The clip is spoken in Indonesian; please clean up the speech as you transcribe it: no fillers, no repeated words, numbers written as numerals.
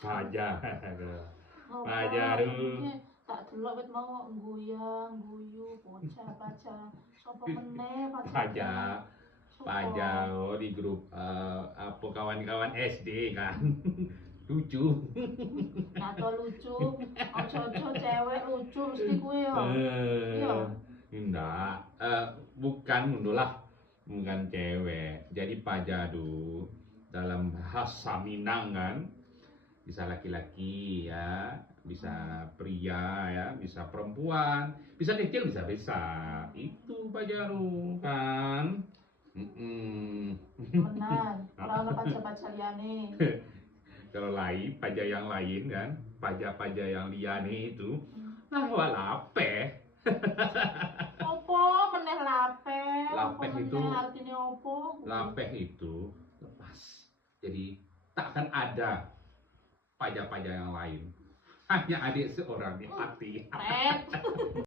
Pajar. Ngopo Pajaru. iki tak delok wit mau guyang guyu bocah baca sapa meneh Pajar. Pajar oh, di grup apa kawan-kawan SD kan. Lucu. Nato lucu, ojo-ojo cewek lucu mesti kuwi yo. Iya. Enggak, bukan mundulah, bukan cewek. Jadi pajadu dalam bahasa Minang kan, bisa laki-laki ya, bisa pria ya, bisa perempuan, bisa kecil, bisa besar. Itu pajaru kan. Menan, ora ono pacar-pacar liyane. Kalau lain, pajak yang lain kan, pajak-pajak yang liane itu, nah walape. Opo meneh lape? Opo Lapeh itu, meneh artine opo? lapeh itu lepas. Jadi tak akan ada pajak-pajak yang lain. Hanya adik seorang di hati. Pret.